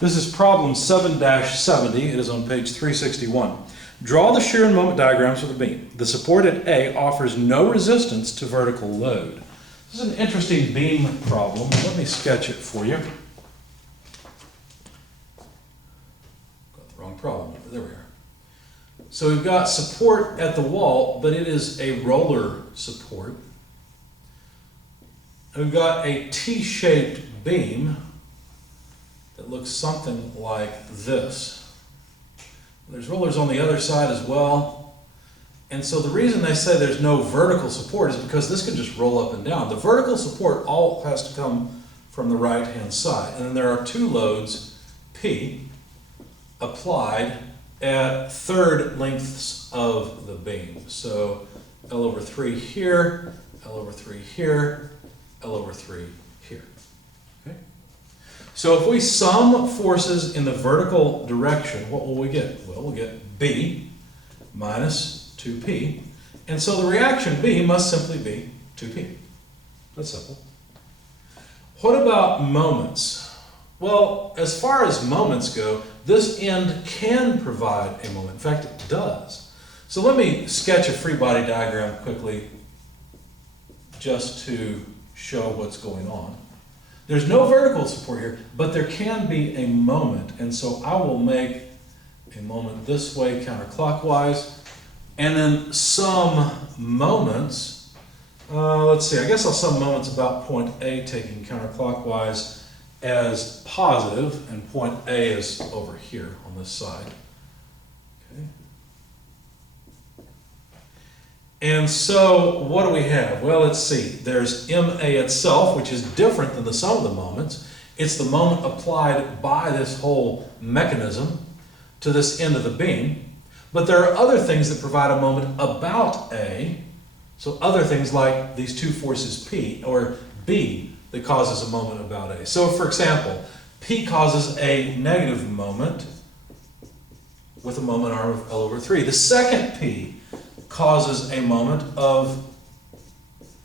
This is problem 7-70. It is on page 361. Draw the shear and moment diagrams for the beam. The support at A offers no resistance to vertical load. This is an interesting beam problem. Let me sketch it for you. Got the wrong problem number. There we are. So we've got support at the wall, but it is a roller support. And we've got a T-shaped beam that looks something like this. There's rollers on the other side as well. And so the reason they say there's no vertical support is because this can just roll up and down. The vertical support all has to come from the right-hand side. And then there are two loads, P, applied at third lengths of the beam. So L over 3 here, L over 3 here, L over 3 here. Okay? So if we sum forces in the vertical direction, what will we get? Well, we'll get B minus 2P. And so the reaction B must simply be 2P. That's simple. What about moments? Well, as far as moments go, this end can provide a moment. In fact, it does. So let me sketch a free body diagram quickly just to show what's going on. There's no vertical support here, but there can be a moment. And so I will make a moment this way counterclockwise, and then some moments. Let's see, I guess I'll sum moments about point A taking counterclockwise as positive, and point A is over here on this side. Okay. And so what do we have? Well, let's see. There's MA itself, which is different than the sum of the moments. It's the moment applied by this whole mechanism to this end of the beam. But there are other things that provide a moment about A. So other things like these two forces P or B that causes a moment about A. So for example, P causes a negative moment with a moment arm of L over 3. The second P causes a moment of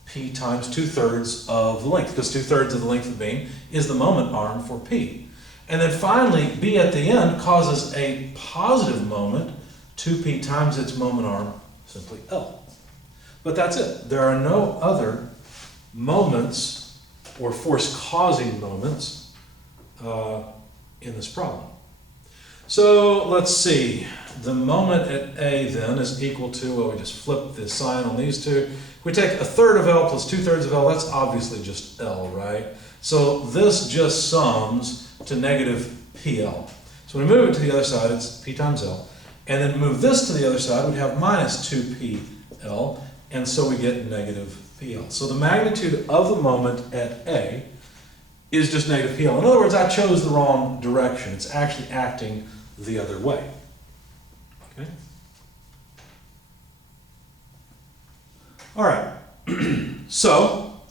P times 2/3 of the length, because 2/3 of the length of the beam is the moment arm for P. And then finally, B at the end causes a positive moment, 2P times its moment arm, simply L. But that's it. There are no other moments or force-causing moments in this problem. So let's see. The moment at A then is equal to, well, we just flip the sign on these two. We take 1/3 of L plus 2/3 of L, that's obviously just L, right? So this just sums to negative PL. So when we move it to the other side, it's P times L. And then move this to the other side, we'd have minus 2PL, and so we get negative PL. So the magnitude of the moment at A is just negative PL. In other words, I chose the wrong direction. It's actually acting the other way. Okay? All right. So,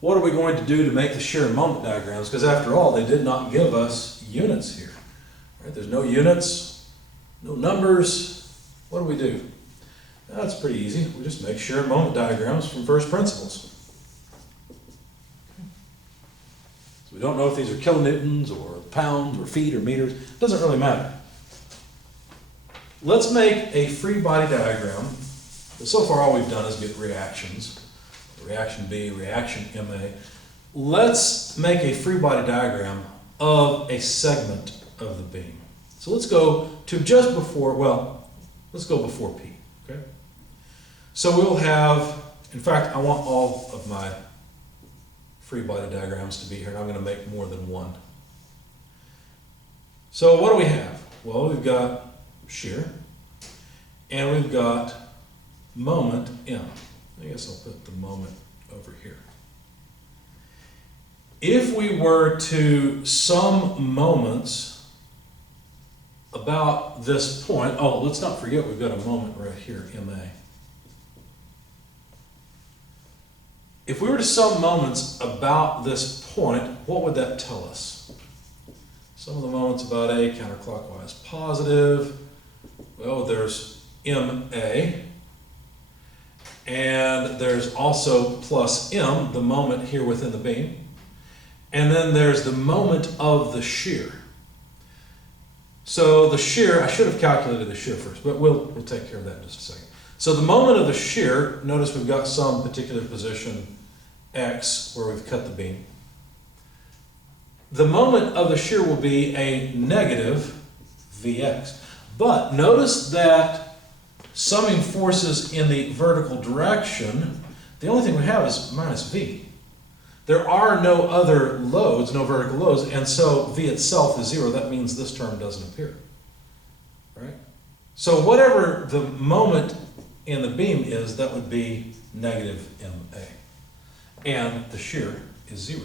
what are we going to do to make the shear and moment diagrams? Because after all, they did not give us units here. Right? There's no units, no numbers. What do? That's pretty easy. We just make shear and moment diagrams from first principles. So we don't know if these are kilonewtons or pounds or feet or meters. It doesn't really matter. Let's make a free body diagram. So far all we've done is get reactions. Reaction B, reaction MA. Let's make a free body diagram of a segment of the beam. So let's go to just before, well, let's go before P, okay? So we'll have, in fact, I want all of my free body diagrams to be here, and I'm going to make more than one. So what do we have? Well, we've got shear, and we've got moment M. I guess I'll put the moment over here. If we were to sum moments about this point, oh, let's not forget we've got a moment right here, MA. If we were to sum moments about this point, what would that tell us? Some of the moments about A counterclockwise positive. Well, there's MA. And there's also plus M, the moment here within the beam. And then there's the moment of the shear. So the shear, I should have calculated the shear first, but we'll take care of that in just a second. So the moment of the shear, notice we've got some particular position X where we've cut the beam. The moment of the shear will be a negative Vx. But notice that summing forces in the vertical direction, the only thing we have is minus V. There are no other loads, no vertical loads, and so V itself is 0. That means this term doesn't appear. Right? So whatever the moment in the beam is, that would be negative MA. And the shear is 0.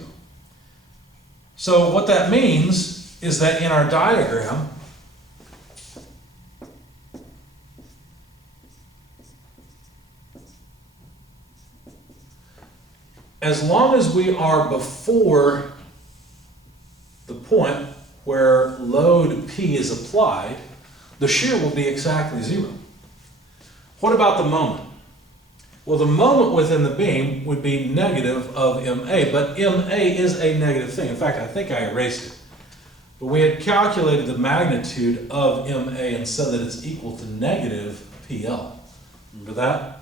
So what that means is that in our diagram, as long as we are before the point where load P is applied, the shear will be exactly 0. What about the moment? Well, the moment within the beam would be negative of MA, but MA is a negative thing. In fact, I think I erased it. But we had calculated the magnitude of MA and said that it's equal to negative PL. Remember that?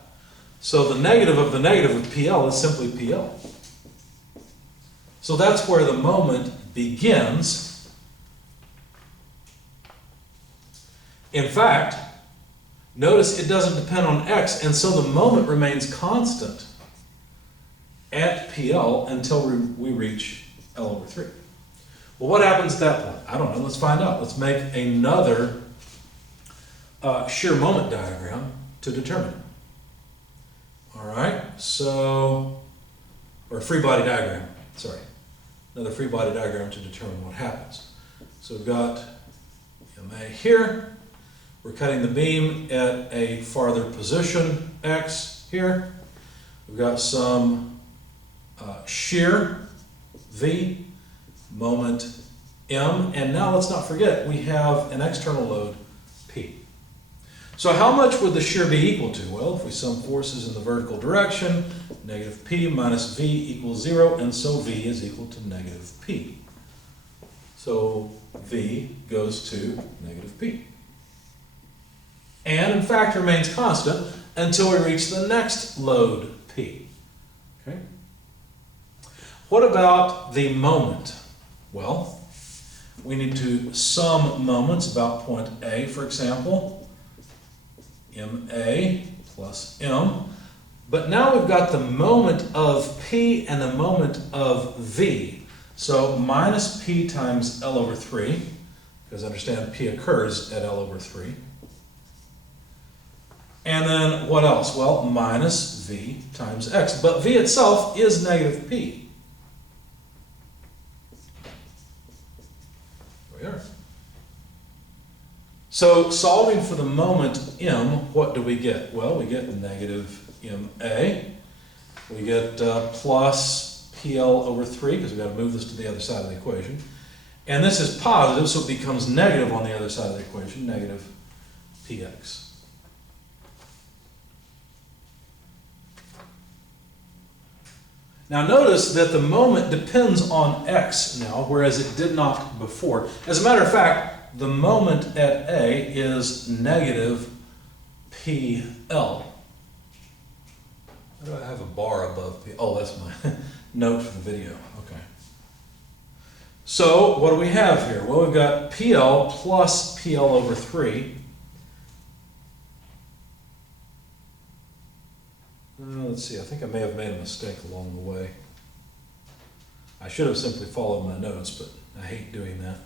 So the negative of PL is simply PL. So that's where the moment begins. In fact, notice it doesn't depend on X, and so the moment remains constant at PL until we reach L over 3. Well, what happens at that point? I don't know. Let's find out. Let's make another shear moment diagram to determine it. All right, so, or a free body diagram, sorry. Another free body diagram to determine what happens. So we've got MA here. We're cutting the beam at a farther position, X here. We've got some shear, V, moment, M, and now let's not forget we have an external load, P. So how much would the shear be equal to? Well, if we sum forces in the vertical direction, negative P minus V equals 0, and so V is equal to negative P. So V goes to negative P. And in fact remains constant until we reach the next load, P. Okay? What about the moment? Well, we need to sum moments about point A, for example. MA plus M. But now we've got the moment of P and the moment of V. So minus P times L over 3, because understand P occurs at L over 3. And then what else? Well, minus V times X. But V itself is negative P. There we are. So solving for the moment M, what do we get? Well, we get negative MA. We get plus PL over 3, because we've got to move this to the other side of the equation. And this is positive, so it becomes negative on the other side of the equation, negative PX. Now notice that the moment depends on X now, whereas it did not before. As a matter of fact, the moment at A is negative PL. Why do I have a bar above P? Oh, that's my note for the video. Okay. So what do we have here? Well, we've got PL plus PL over 3. Let's see, I think I may have made a mistake along the way. I should have simply followed my notes, but I hate doing that.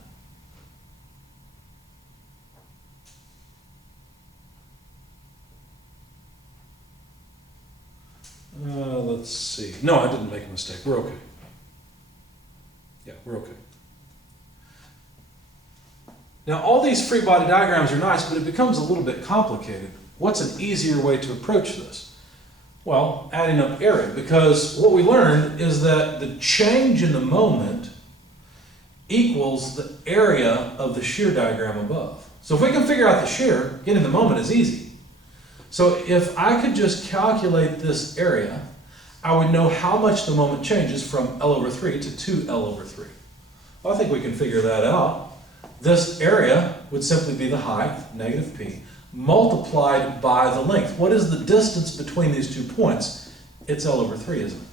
Let's see. No, I didn't make a mistake. We're okay. Yeah, we're okay. Now, all these free body diagrams are nice, but it becomes a little bit complicated. What's an easier way to approach this? Well, adding up area, because what we learned is that the change in the moment equals the area of the shear diagram above. So if we can figure out the shear, getting the moment is easy. So if I could just calculate this area, I would know how much the moment changes from L over 3 to 2L over 3. Well, I think we can figure that out. this area would simply be the height, negative p, multiplied by the length. What is the distance between these 2 points? It's L over 3, isn't it?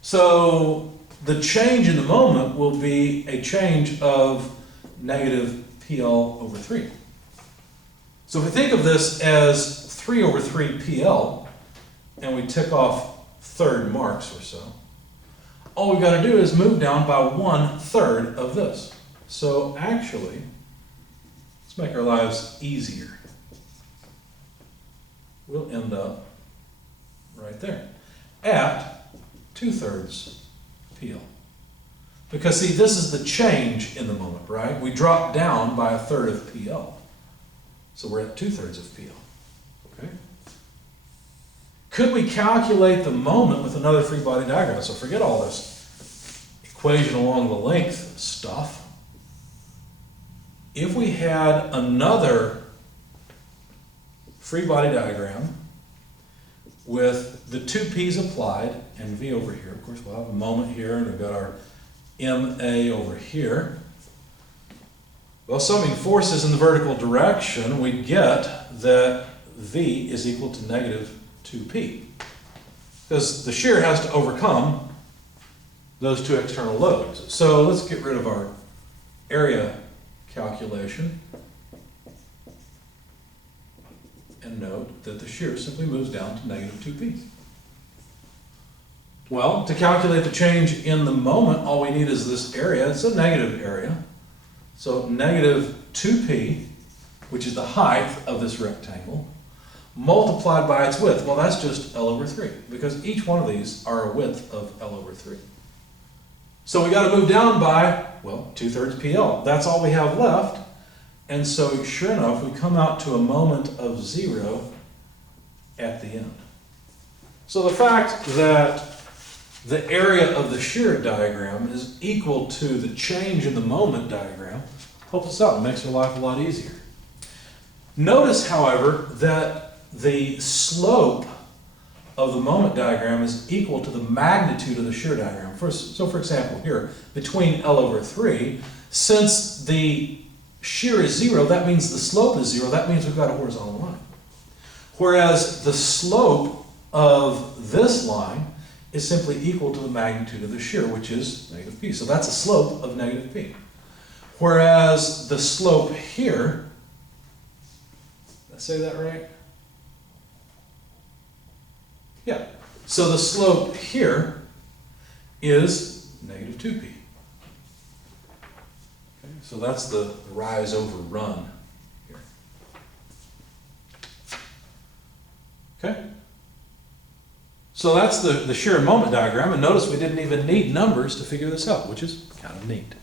So the change in the moment will be a change of negative PL over 3. So if we think of this as 3 over 3 PL, and we tick off third marks or so, all we've got to do is move down by 1/3 of this. So actually, let's make our lives easier. We'll end up right there at 2/3 PL. Because see, this is the change in the moment, right? We drop down by 1/3 of PL. So we're at 2/3 of PL. Okay? Could we calculate the moment with another free body diagram? So forget all this equation along the length stuff. If we had another free body diagram with the 2 p's applied and v over here, of course we'll have a moment here and we've got our MA over here. Well, summing forces in the vertical direction, we get that V is equal to negative 2p. Because the shear has to overcome those 2 external loads. So let's get rid of our area calculation and note that the shear simply moves down to negative 2p. Well, to calculate the change in the moment, all we need is this area. It's a negative area. So negative 2p, which is the height of this rectangle, multiplied by its width. Well, that's just L over 3, because each one of these are a width of L over 3. So we got to move down by, well, 2/3 PL. That's all we have left. And so sure enough, we come out to a moment of 0 at the end. So the fact that the area of the shear diagram is equal to the change in the moment diagram helps us out and makes our life a lot easier. Notice, however, that the slope of the moment diagram is equal to the magnitude of the shear diagram. So for example, here, between L over 3, since the shear is 0, that means the slope is 0, that means we've got a horizontal line. Whereas the slope of this line is simply equal to the magnitude of the shear, which is negative p. So that's a slope of negative p. Whereas the slope here, did I say that right? Yeah. So the slope here is negative 2p. Okay, so that's the rise over run here. Okay? So that's the shear moment diagram, and notice we didn't even need numbers to figure this out, which is kind of neat.